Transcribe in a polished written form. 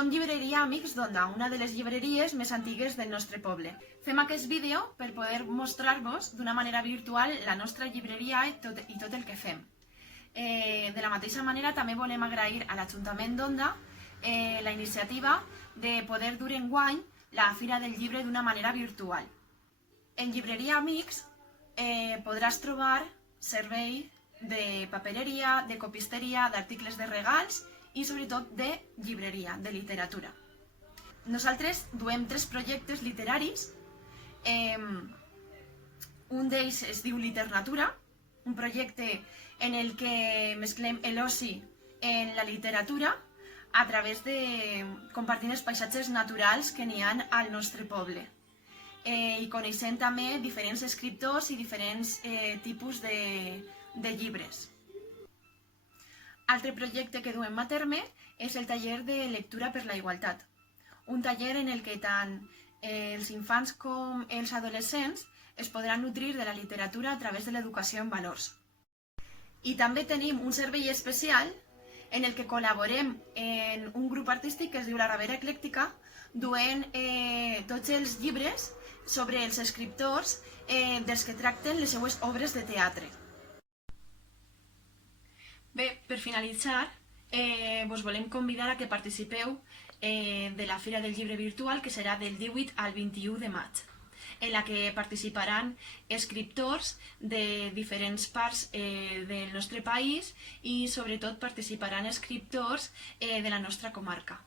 Som llibreria Amics d'Onda, una de les llibreries més antigues del nostre poble. Fem aquest vídeo per poder mostrar-vos d'una manera virtual la nostra llibreria i tot el que fem. De la mateixa manera també volem agrair a l'Ajuntament d'Onda la iniciativa de poder dur enguany la Fira del Llibre d'una manera virtual. En Llibreria Amics podràs trobar servei de papereria, de copisteria, d'articles de regals i sobretot de llibreria, de literatura. Nosaltres duem 3 projectes literaris. Un d'ells es diu Liternatura, un projecte en el que mesclem l'oci en la literatura a través de compartir els paisatges naturals que n'hi ha al nostre poble. I coneixent també diferents escriptors i diferents tipus de llibres. Altre projecte que duem a terme és el taller de lectura per la igualtat, un taller en el que tant els infants com els adolescents es podran nutrir de la literatura a través de l'educació en valors. I també tenim un servei especial en el que col·laborem en un grup artístic que es diu La Ravera Eclèctica, duent tots els llibres sobre els escriptors dels que tracten les seues obres de teatre. Bé, per finalitzar, vos volem convidar a que participeu de la Fira del Llibre Virtual, que serà del 18 al 21 de maig, en la que participaran escriptors de diferents parts del nostre país i sobretot participaran escriptors de la nostra comarca.